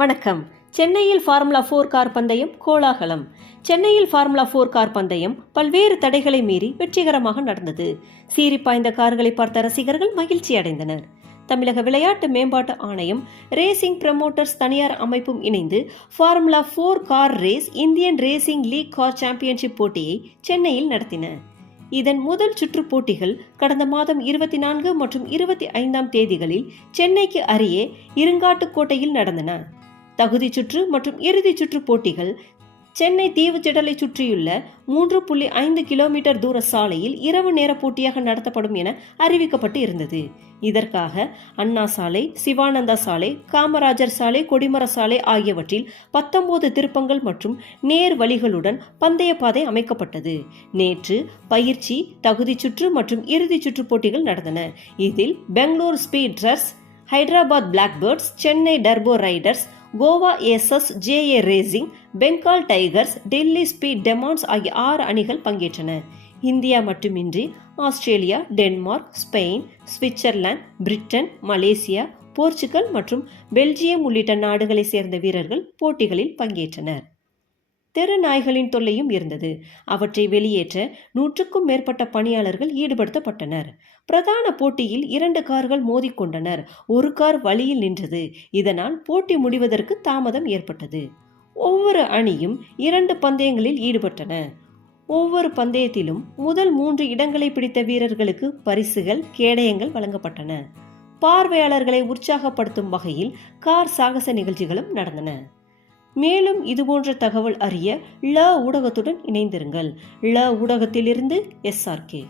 வணக்கம். சென்னையில் formula four car பந்தயம் கோலாகலம். சென்னையில் ஃபார்முலா ஃபோர் கார் பந்தயம் பல்வேறு தடைகளை மீறி வெற்றிகரமாக நடந்தது. சீறி பாய்ந்த கார்களை பார்த்த ரசிகர்கள் மகிழ்ச்சி அடைந்தனர். தமிழக விளையாட்டு மேம்பாட்டு ஆணையம் ரேசிங் ப்ரமோட்டர்ஸ் தனியார் அமைப்பும் இணைந்து formula four car race Indian racing league car championship போட்டியை சென்னையில் நடத்தின. இதன் முதல் சுற்று போட்டிகள் கடந்த மாதம் இருபத்தி நான்கு மற்றும் இருபத்தி ஐந்தாம் தேதிகளில் சென்னைக்கு அருகே இருங்காட்டுக்கோட்டையில் நடந்தன. தகுதிச் சுற்று மற்றும் இறுதிச் சுற்று போட்டிகள். சென்னை தீவுத்திடலை சுற்றியுள்ள மூன்று புள்ளி ஐந்து கிலோமீட்டர் தூர சாலையில் இரவு நேர போட்டியாக நடத்தப்படும் என அறிவிக்கப்பட்டு இருந்தது. இதற்காக அண்ணா சாலை சிவானந்தா சாலை காமராஜர் சாலை கொடிமர சாலை ஆகியவற்றில் பத்தொன்பது திருப்பங்கள் மற்றும் நேர் வழிகளுடன் பந்தய பாதை அமைக்கப்பட்டது. நேற்று பயிற்சி தகுதி சுற்று மற்றும் இறுதிச் சுற்று போட்டிகள் நடந்தன. இதில் Bangalore Speedsters Hyderabad Blackbirds Chennai Turbo Riders Goa Aces JA Racing Bengal Tigers Delhi Speed Demons ஆகிய ஆறு அணிகள் பங்கேற்றன. இந்தியா மட்டுமின்றி Australia Denmark Spain Switzerland Britain Malaysia Portugal மற்றும் பெல்ஜியம் உள்ளிட்ட நாடுகளைச் சேர்ந்த வீரர்கள் போட்டிகளில் பங்கேற்றனர். தெரு நாய்களின் தொல்லையும் இருந்தது. அவற்றை வெளியேற்ற நூற்றுக்கும் மேற்பட்ட பணியாளர்கள் ஈடுபடுத்தப்பட்டனர். பிரதான போட்டியில் இரண்டு கார்கள் மோதிக்கொண்டனர் ஒரு கார் வழியில் நின்றது. இதனால் போட்டி முடிவதற்கு தாமதம் ஏற்பட்டது. ஒவ்வொரு அணியும் இரண்டு பந்தயங்களில் ஈடுபட்டன. ஒவ்வொரு பந்தயத்திலும் முதல் மூன்று இடங்களை பிடித்த வீரர்களுக்கு பரிசுகள் கேடயங்கள் வழங்கப்பட்டன. பார்வையாளர்களை உற்சாகப்படுத்தும் வகையில் கார் சாகச நிகழ்ச்சிகளும் நடந்தன. மேலும் இதுபோன்ற தகவல் அறிய ல ஊடகத்துடன் இணைந்திருங்கள். ல ஊடகத்திலிருந்து எஸ்ஆர்கே